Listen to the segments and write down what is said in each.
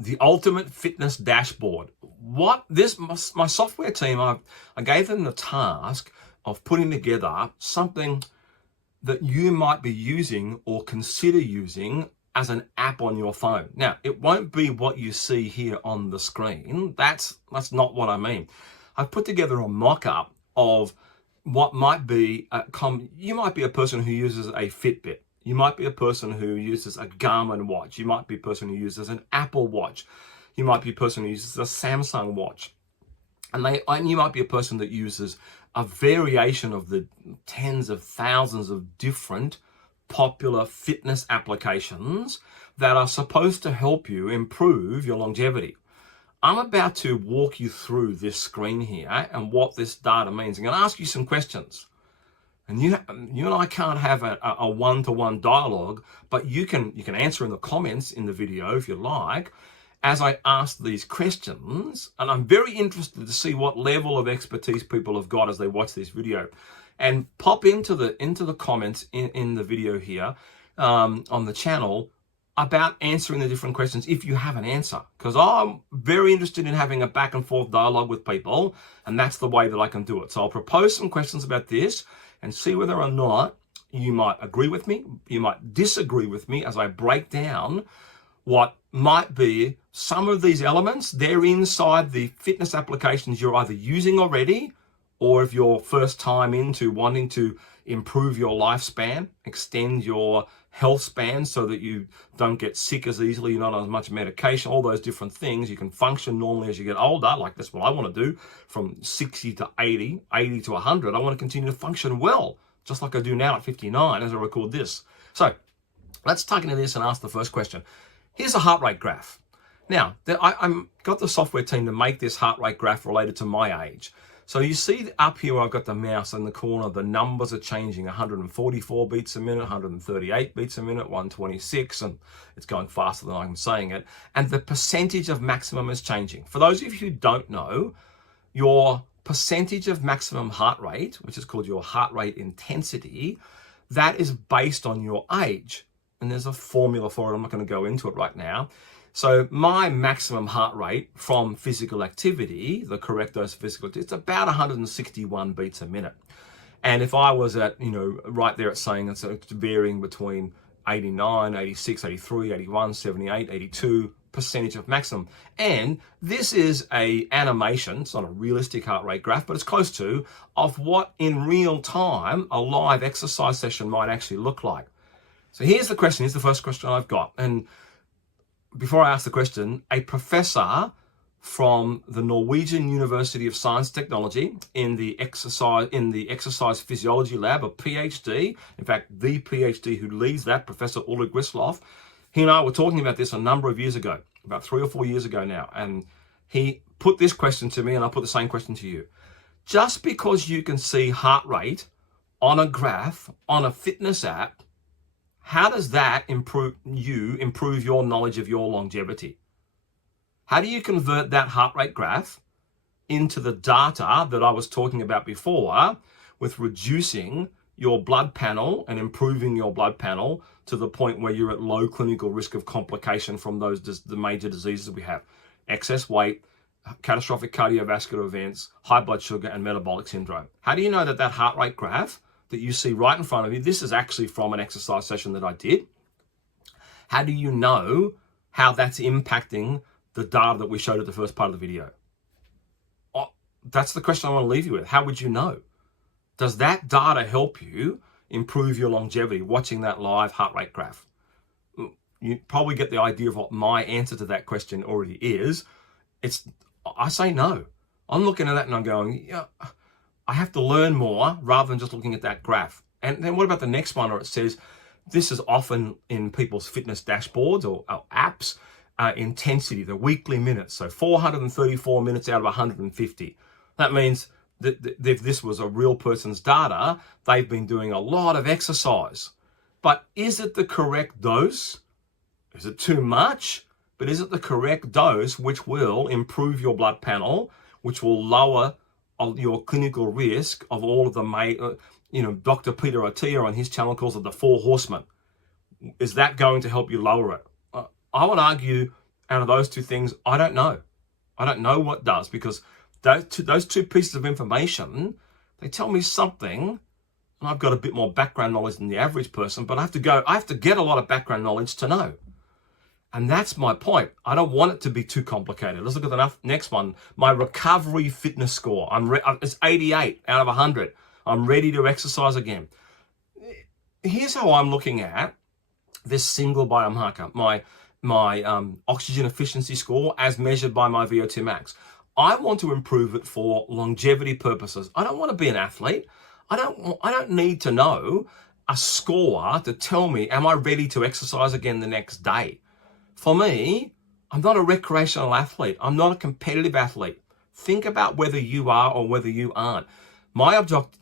the ultimate fitness dashboard. My software team, I gave them the task of putting together something that you might be using or consider using as an app on your phone. Now, it won't be what you see here on the screen. That's not what I mean. I've put together a mock-up of what might be, you might be a person who uses a Fitbit. You might be a person who uses a Garmin watch. You might be a person who uses an Apple watch. You might be a person who uses a Samsung watch. And you might be a person that uses a variation of the tens of thousands of different popular fitness applications that are supposed to help you improve your longevity. I'm about to walk you through this screen here and what this data means. I'm going to ask you some questions. And you and I can't have a one-to-one dialogue, but you can answer in the comments in the video if you like, as I ask these questions. And I'm very interested to see what level of expertise people have got as they watch this video. And pop into the comments in the video here on the channel about answering the different questions if you have an answer, because I'm very interested in having a back and forth dialogue with people, and that's the way that I can do it. So I'll propose some questions about this and see whether or not you might agree with me, you might disagree with me as I break down what might be some of these elements. They're inside the fitness applications you're either using already, or if you're first time into wanting to improve your lifespan, extend your health span so that you don't get sick as easily, you're not on as much medication, all those different things. You can function normally as you get older. Like that's what I want to do from 60 to 80, 80 to 100. I want to continue to function well, just like I do now at 59 as I record this. So let's take into this and ask the first question. Here's a heart rate graph. Now, I'm got the software team to make this heart rate graph related to my age. So you see up here where I've got the mouse in the corner, the numbers are changing: 144 beats a minute, 138 beats a minute, 126, and it's going faster than I'm saying it. And the percentage of maximum is changing. For those of you who don't know, your percentage of maximum heart rate, which is called your heart rate intensity, that is based on your age. And there's a formula for it. I'm not going to go into it right now. So my maximum heart rate from physical activity, the correct dose of physical activity, it's about 161 beats a minute. And if I was at, right there it's saying it's varying between 89, 86, 83, 81, 78, 82 percentage of maximum. And this is a animation. It's not a realistic heart rate graph, but it's close to, of what in real time a live exercise session might actually look like. So here's the question. Here's the first question I've got. And before I ask the question, a professor from the Norwegian University of Science Technology in the exercise physiology lab, a PhD, in fact, the PhD who leads that, Professor Ulrich Wisloff, he and I were talking about this a number of years ago, about 3 or 4 years ago now. And he put this question to me, and I'll put the same question to you. Just because you can see heart rate on a graph, on a fitness app, how does that improve your knowledge of your longevity? How do you convert that heart rate graph into the data that I was talking about before with reducing your blood panel and improving your blood panel to the point where you're at low clinical risk of complication from the major diseases we have: excess weight, catastrophic cardiovascular events, high blood sugar, and metabolic syndrome? How do you know that that heart rate graph that you see right in front of you, this is actually from an exercise session that I did? How do you know how that's impacting the data that we showed at the first part of the video? Oh, that's the question I want to leave you with. How would you know? Does that data help you improve your longevity watching that live heart rate graph? You probably get the idea of what my answer to that question already is. I say no. I'm looking at that and I'm going, yeah, I have to learn more rather than just looking at that graph. And then what about the next one where it says, this is often in people's fitness dashboards or apps, intensity, the weekly minutes. So 434 minutes out of 150. That means that if this was a real person's data, they've been doing a lot of exercise. But is it the correct dose? Is it too much? But is it the correct dose which will improve your blood panel, which will lower your clinical risk of all of the, Dr. Peter Attia on his channel calls it the 4 horsemen. Is that going to help you lower it? I would argue out of those two things, I don't know. I don't know what does, because those two pieces of information, they tell me something, and I've got a bit more background knowledge than the average person, but I have to get a lot of background knowledge to know. And that's my point. I don't want it to be too complicated. Let's look at the next one. My recovery fitness score. It's 88 out of 100. I'm ready to exercise again. Here's how I'm looking at this single biomarker, my oxygen efficiency score as measured by my VO2 max. I want to improve it for longevity purposes. I don't want to be an athlete. I don't need to know a score to tell me, am I ready to exercise again the next day? For me, I'm not a recreational athlete. I'm not a competitive athlete. Think about whether you are or whether you aren't. My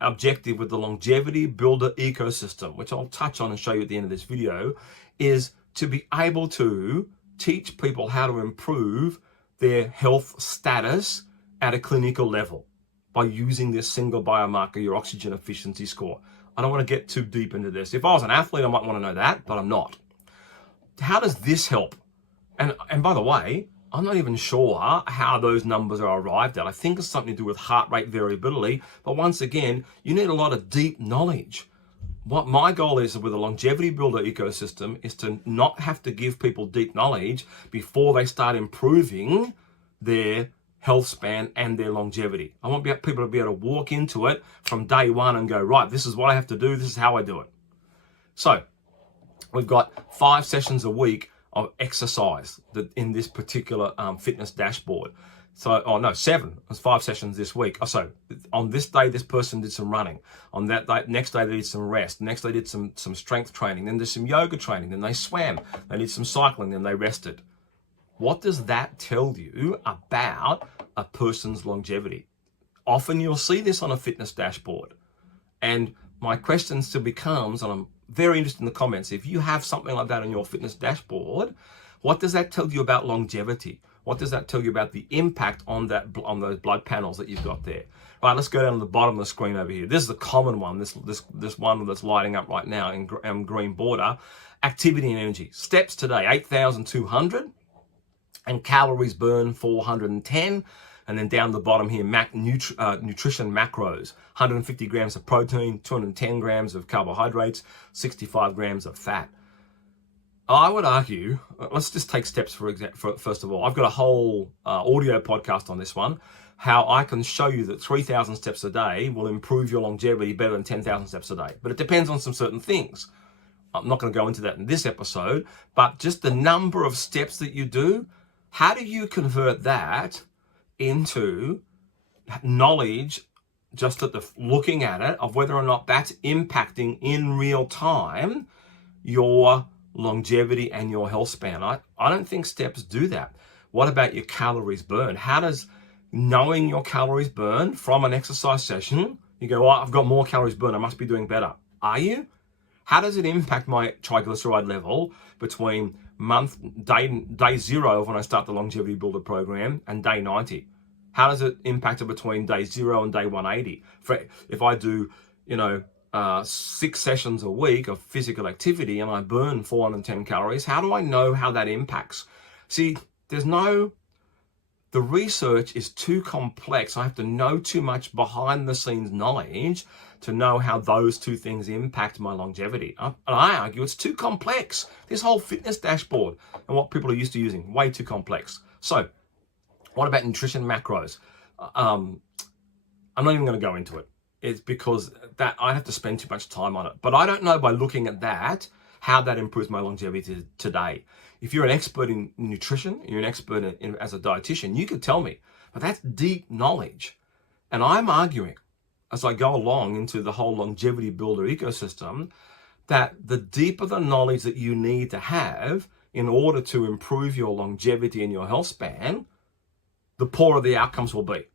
objective with the longevity builder ecosystem, which I'll touch on and show you at the end of this video, is to be able to teach people how to improve their health status at a clinical level by using this single biomarker, your oxygen efficiency score. I don't want to get too deep into this. If I was an athlete, I might want to know that, but I'm not. How does this help? And by the way, I'm not even sure how those numbers are arrived at. I think it's something to do with heart rate variability. But once again, you need a lot of deep knowledge. What my goal is with a longevity builder ecosystem is to not have to give people deep knowledge before they start improving their health span and their longevity. I want people to be able to walk into it from day one and go, right, this is what I have to do. This is how I do it. So we've got 5 sessions a week of exercise in this particular fitness dashboard. So, 7. There's 5 sessions this week. So on this day, this person did some running. On that day, next day they did some rest. Next they did some strength training. Then there's some yoga training. Then they swam. They did some cycling. Then they rested. What does that tell you about a person's longevity? Often you'll see this on a fitness dashboard. And my question still becomes, and I'm very interested in the comments, if you have something like that on your fitness dashboard, what does that tell you about longevity? What does that tell you about the impact on those blood panels that you've got there? Right, let's go down to the bottom of the screen over here. This is the common one, this one that's lighting up right now in green border. Activity and energy. Steps today, 8,200, and calories burned, 410. And then down the bottom here, nutrition macros, 150 grams of protein, 210 grams of carbohydrates, 65 grams of fat. I would argue, let's just take steps for first of all. I've got a whole audio podcast on this one, how I can show you that 3,000 steps a day will improve your longevity better than 10,000 steps a day. But it depends on some certain things. I'm not going to go into that in this episode, but just the number of steps that you do, how do you convert that into knowledge, just at looking at it, of whether or not that's impacting in real time your longevity and your health span? I don't think steps do that. What about your calories burned? How does knowing your calories burned from an exercise session, you go, well, I've got more calories burned, I must be doing better. Are you? How does it impact my triglyceride level between day 0 when I start the longevity builder program and day 90? How does it impact it between day 0 and day 180? If I do, 6 sessions a week of physical activity and I burn 410 calories, how do I know how that impacts? See, the research is too complex. I have to know too much behind the scenes knowledge to know how those two things impact my longevity. And I argue it's too complex. This whole fitness dashboard and what people are used to using, way too complex. So what about nutrition macros? I'm not even going to go into it. It's because that I have to spend too much time on it. But I don't know by looking at that how that improves my longevity today. If you're an expert in nutrition, you're an expert as a dietitian, you could tell me. But that's deep knowledge. And I'm arguing, as I go along into the whole longevity builder ecosystem, that the deeper the knowledge that you need to have in order to improve your longevity and your health span, the poorer the outcomes will be.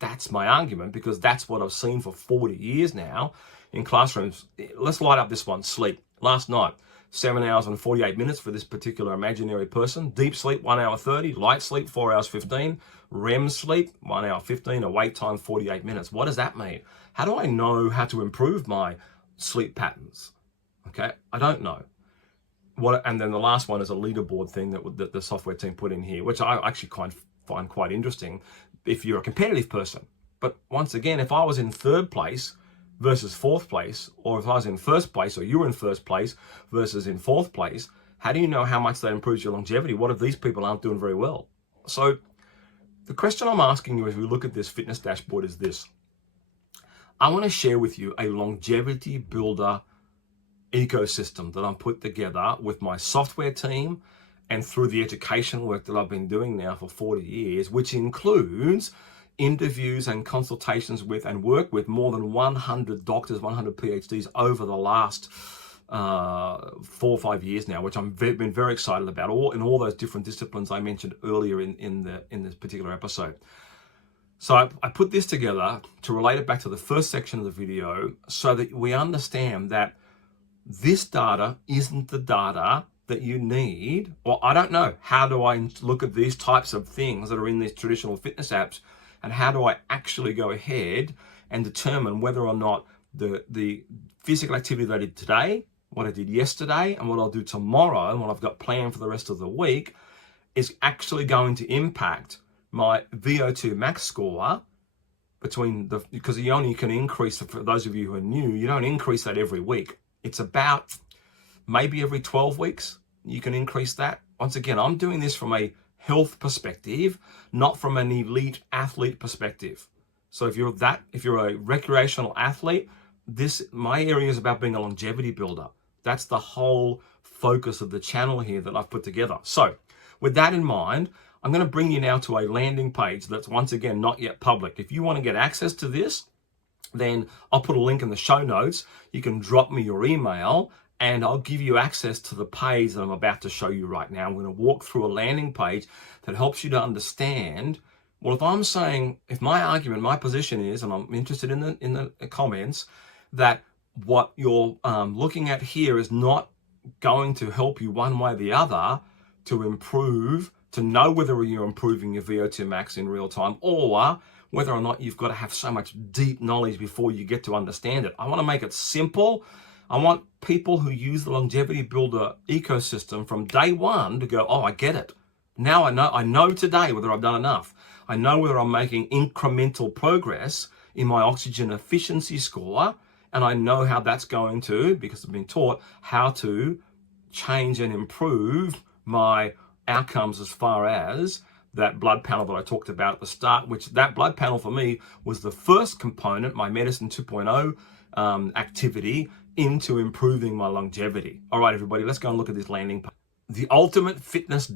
That's my argument, because that's what I've seen for 40 years now in classrooms. Let's light up this one, sleep. Last night, 7 hours and 48 minutes for this particular imaginary person. Deep sleep, 1 hour 30. Light sleep, 4 hours 15. REM sleep, 1 hour 15. Awake time, 48 minutes. What does that mean? How do I know how to improve my sleep patterns? Okay, I don't know. and then the last one is a leaderboard thing that the software team put in here, which I actually find quite interesting if you're a competitive person. But once again, if I was in third place versus fourth place, or if I was in first place or you were in first place versus in fourth place, how do you know how much that improves your longevity? What if these people aren't doing very well? So the question I'm asking you as we look at this fitness dashboard is this. I want to share with you a longevity builder ecosystem that I'm put together with my software team and through the education work that I've been doing now for 40 years, which includes interviews and consultations with and work with more than 100 doctors, 100 PhDs over the last 4 or 5 years now, which I've been very excited about, in all those different disciplines I mentioned earlier in this particular episode. So I put this together to relate it back to the first section of the video so that we understand that this data isn't the data that you need. Well, I don't know. How do I look at these types of things that are in these traditional fitness apps, and how do I actually go ahead and determine whether or not the physical activity that I did today, what I did yesterday, and what I'll do tomorrow, and what I've got planned for the rest of the week is actually going to impact my VO2 max score because you only can increase, for those of you who are new, you don't increase that every week. It's about maybe every 12 weeks you can increase that. Once again, I'm doing this from a health perspective, not from an elite athlete perspective. So if you're a recreational athlete, my area is about being a longevity builder. That's the whole focus of the channel here that I've put together. So with that in mind, I'm going to bring you now to a landing page that's once again not yet public. If you want to get access to this, then I'll put a link in the show notes. You can drop me your email and I'll give you access to the page that I'm about to show you right now. I'm going to walk through a landing page that helps you to understand, well, if my argument, my position is, and I'm interested in the comments, that what you're looking at here is not going to help you one way or the other to improve, to know whether you're improving your VO2 max in real time, or whether or not you've got to have so much deep knowledge before you get to understand it. I want to make it simple. I want people who use the longevity builder ecosystem from day one to go, oh, I get it. Now I know today whether I've done enough. I know whether I'm making incremental progress in my oxygen efficiency score, and I know how that's going to, because I've been taught how to change and improve my outcomes as far as that blood panel that I talked about at the start, which that blood panel for me was the first component, my Medicine 2.0 activity into improving my longevity. All right, everybody, let's go and look at this landing page. The ultimate fitness